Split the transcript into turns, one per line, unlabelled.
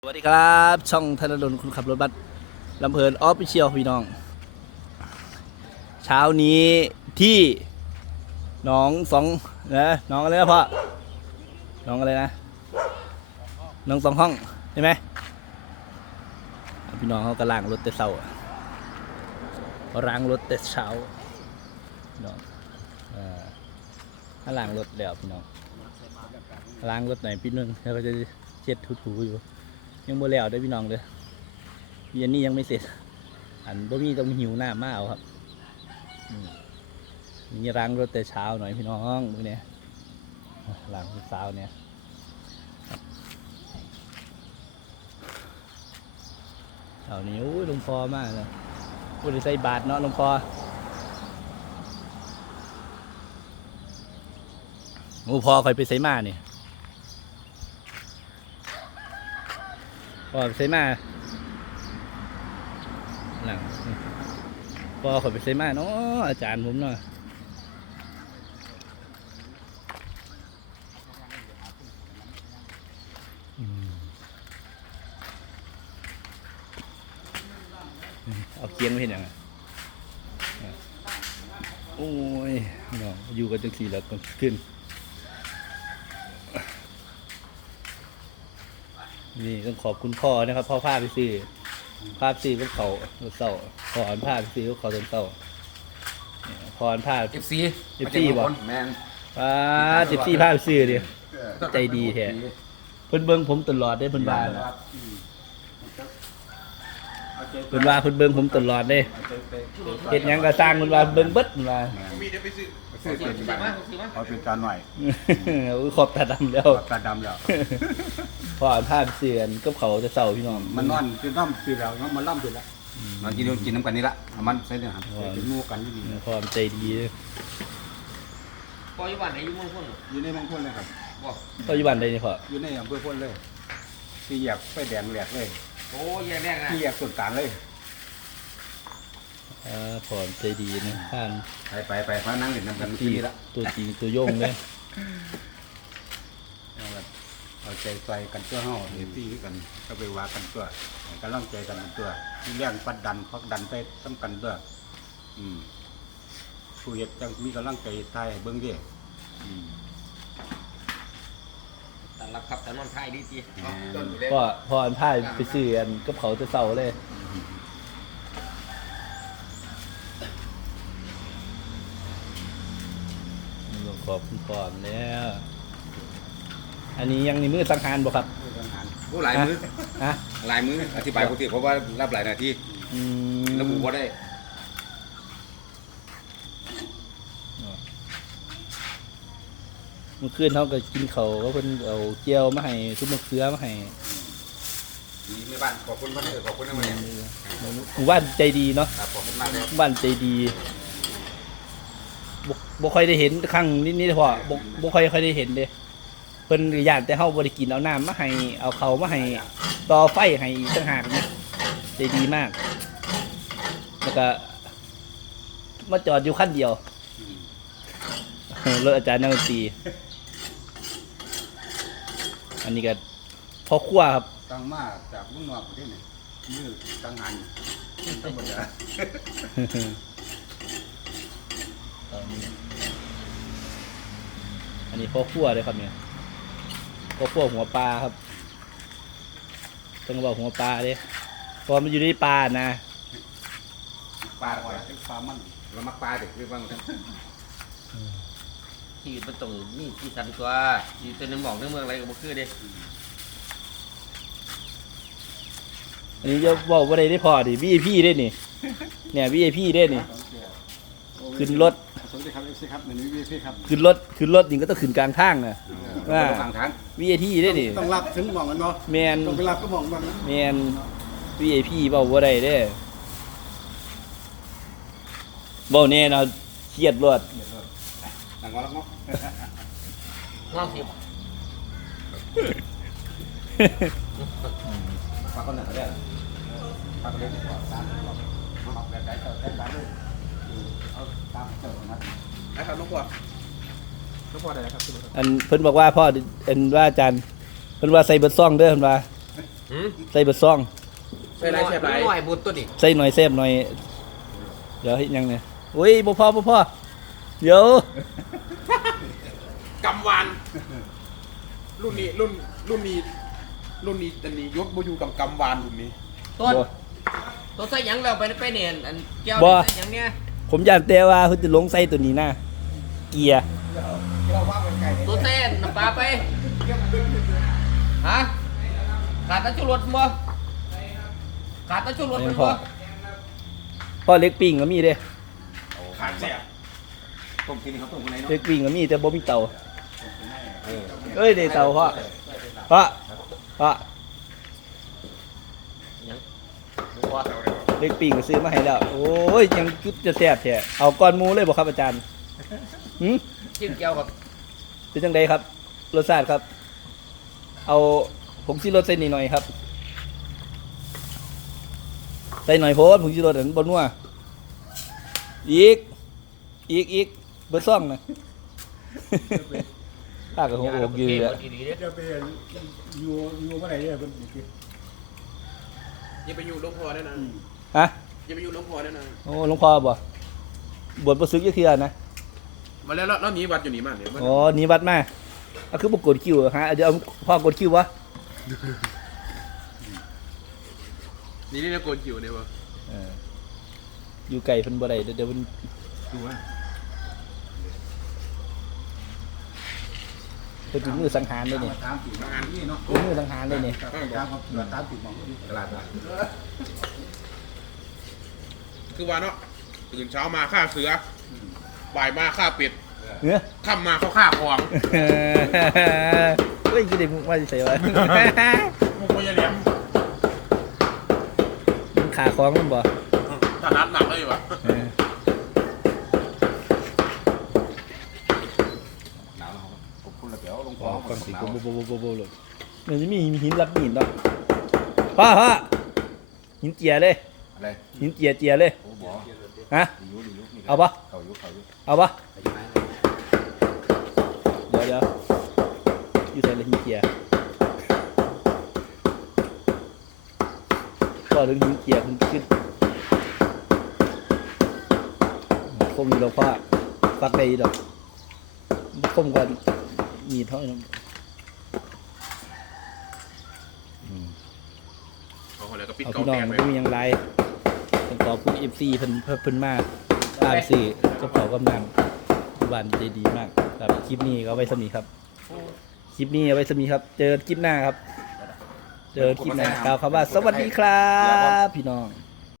สวัสดีครับช่องธนดลคุณขับรถบัสลำเพลินออฟฟิเชียลพี่น้องเช้านี้ที่น้องสองนะน้องอะไรนะพ่อน้องอะไรนะน้องสองห้องใช่ไหมพี่น้องเขากำลังรถแต่เช้าล้างรถแต่เช้าพี่น้องล้างรถแล้วพี่น้องล้างรถไหนพี่นึงแล้วก็จะเช็ดถูๆอยู่ยังโมแล้วได้พี่น้องเลยเย็นนี้ยังไม่เสร็จอันบ่มีต้องหิวหน้ามากครับมีล้างรถแต่เช้าหน่อยพี่น้องมื้อนี้ล้างเช้าเนี่ยเช้านี้โอ้ยหลวงพ่อมากเลยบ่ได้ใส่บาตรเนาะหลวงพ่อโอ้พ่อคอยไปใส่มาเนี่ยพ่อไปใส่มาหลังพ่อขอไปใส่มาเนาะอาจารย์ผมเนาะเอาเคียงไม่เห็นยังไงโอ้ยเนาะอยู่กันจังสี่แล้วก็ขึ้นนี่ต้องขอบคุณพ่อนะครับพ่อพาไปซื้อพาไปซื้อกับเขาเสาพรพาไปซื้อกับเขาตอนเสาพรพา14บอก
แมน
14พาไปซื้อดิใจดีแท้เพิ่นเบิ่งผมตลอดได้เพิ่นว่าเพิ่นว่าเพิ่นเบิ่งผมตลอดเด้เฮ็ดหยังก็สร้างเพิ่นว่าเบิ่งเบิดเพิ่นว่า
มีเดี๋ยวไปซื้อเอาเป็นจานหน่อย
ขอบตาดำแล้ว
ตาดำแล้ว
พอพาไปซื้อกันกับเขาจะเสาพี่น้อง
มันนอนคือน้ำคือแล้วมันล่ำคือแล้วมันกินน้ำกันนี่ละมันใส่เนื้อหาเป็นงูกันดี
พอใจดี
พออยู่บ้านไหนอยู่เมืองพ้น
อยู่ในเมืองพ้นเลยครับ
พออยู่บ้านใดนี่พ่อ
อยู่ในอำเภอพ้นเลยที่แยกไฟแดงแหลกเลย
โอ้ยแรกนะ
ที่แยกส่วนกลางเลย
พอใจดีนะท่าน
ไปมานั่งเล่นน้ำกันที่นี่ละ
ตัวจริงตัวโยงเลย
เอาใจใส่กันตัวห่อเห็นที่กันก็ไปว่ากันตัวกำลังใจกันตัวที่เรื่องปัดดันพักดันไปสำคัญตัวผู้เหตุจังมีกำลังใจไทยเบื้องเดียว
แต่รับขับแต่นอนไทยดีจี
พออันพาไปซื้อกันกับเขาจะเสาเลยขอบคุณก่อนแล้วอันนี้ยังในมือสังหารบ่ครับ
หลายมือหลายมืออธิบายปกติเพราะว่ารับหลายนาทีระบุว่าได้
เมื่อคืนเขาก็กินเขาก็เพิ่นเอาเจียวมาให้ทุกมะเขือมาให้
ในบ้านขอบคุณพ่อขอบคุณนะวันนี้
หมู่บ้านใจดีเนาะ
ขอบคุณมากเลย
บ้านใจดีบ่ค่อยได้เห็นครั้งนี้พอบ่ค่อยได้เห็นเด้เพิ่นอยากแต่เฮาบ่ได้กินเอาน้ำมาให้เอาเขามาให้ต่อไฟให้อีกต่างหากนะใจดีมากแล้วก็มาจอดอยู่คันเดียวรถอาจารย์นักดนตรีอันนี้ก็พ่อครัวครับ
ตั้งมาจากเมืองนอกประเทศไหนมือตั้งหันธรรมดา
อันนี้พ่อครัวเลยครับเนี่ยพ่อครัวหัวปลาครับต้องบอกหัวปลาเลยพอมันอยู่ในปลานะ
ปลาอะไรปลามันเรามักปลาเด็กเรียกว่า
ที่มันต้องมีที่สันตัวอยู่ในหมอกในเมืองอะไรก็บ่คือเด้
อันนี้จะบอกว่าได้พอดิ VIP ได้นี่เนี่ย VIP ได้นี่ขึ้นรถขึ้นรถนี่ก็ต้องขึ้นกลางทางนะว่า VIP ได้นี่
ต้องรับถึงหมองกันเนาะ
แมน
ต้องไปรับก็หมองมัน
แมน VIP บอกว่าได้เด้บอกแน่เนาะเครียดรถ
นั่งรถเนาะ
ลองสิ
ปากคนไหนก็ได้ปากเล็กกว่าตามเอาแบบไหนเติมตามเลยเอาตามเติมนะนะครับลูกพ่อได้ครับ
อันเพิ่นบอกว่าพ่ออันว่าอาจารย์เพิ่นว่าใส่เบิดซ่องเด้อเพิ่นว่าใส่เบดซอง
ใส่ไรแซ่บไร
หน่อยบุญตัวนี้
ใส่หน่อยแซ่บหน่อยเดี๋ยวเฮ็ดหยังเนี่ยโอ้ยบ่พอเดี๋ยว
กำวานรุ่นนี้อันนี้ยศบูยูกับกำวานรุ่นนี้
ต้น
บ่
ตัวใส่หยังแล้วไปเนี่ยอันแก้ว
บ่
ใส่หยังเนี่ย
ผมอยากแต่ว่าเพิ่นจะลงใส่ตัวนี้นะเกียร์
ตัวใส่น้ำปลาไปฮะขาดตะจุรสบ่ขาดตะจุรส
นี่
มัน
พ่อ
บ่
พ่อเล็กปิ้งก็มีเด้
ขาดแซ่บ
ต้มกินเขาต้มคนไหนเนาะ
เล็กปิ้งก็มีแต่บ่มีเตาเอ้ยได้เตาพ่อ
ยังบ่
เล็กปิ้งก็ซื้อมาให้แล้วโอ้ยยังจุดจะแซ่บแท้เอาก้อนหมูเลยบ่ครับอาจารย์หืม
กินแก้วกับ
เป็นจังไดครับรสชาติครับ เอาผงชูรสใส่นิดหน่อยครับใส่หน่อยโพดผงชูรสอันบ่นัวอีกเบอร์ซ่องนะ ข้ากับหัวอกยืนเลย
จะไปอยู่เมื่อไหร่เนี่ยเป็น
อย่าไปอยู่หลวงพ่อได้นะ
ฮะ
อย่าไปอยู่หลวงพ่อได้นะ
โอ้หลวงพ่อบ่บวชบ่ซึกจักเทื่อนะ
มาแล้วหนีวัดอยู่นี่มาเนี่ย
อ๋อหนีวัดมาเอาคือบ่กดคิวฮะเดี๋ยวเอาพ่อกดคิววะ
นี่นะโกนคิวเนี่ยวะ
เอออยู่ไกลเพิ่นบ่ได้เดี๋ยวเพิ่น
ดูว่า
เพิ่นถึงมือสังหารเลยนี่
ตามติดงานนี่เนาะ
ถึงมือสังหารเลยนี่
ตามติดมองตลาด
คือว่าเนาะตื่นเช้ามาฆ่าเสือบ่ายมาฆ่าเป็ด
เนื้อ
ค่ำมาเขาฆ่าควาง
เฮ้ยคือเด็กว่าสิใส่ไว้
มุกไม่ยแหลม
มันขาของมันบ่
ถนัดหนักเลยวะ
เออ
หนาวขอบคุณละเดี๋ยวลงค
อ๋
อ
อก่อนสิโบเลยมันจะมีหินรับหินเนาะพ่อหินเจียเลย
อะไร
หินเจียเลย
โอ้บ่
ฮะ
อยู่นี่
เอาปะ
เขาอยู่
เอาปะเดี๋ยวอยู่ใส่เลยหินเจียก็ถึงหินเจียคุณขึ้นคมอยู่แล้วพ่อฟักได้ดอกคมกว่ามีเท่านั้น
เอาคนแล้วก็ปิด
เอา
เกา
พี่น้อ
แก
ง
นไป
ไม่มีหยังไรต้องขอบคุณ FC เพิ่นมากตามสื่อเจ้าของกำนันบ้านใจดีมากครับคลิปนี้ก็เอาไว้สมีครับ คลิปนี้เอาไว้สมีครับ เจอคลิปหน้าครับ เจอคลิปหน้ากล่าวคำว่าสวัสดีครับ พี่น้อง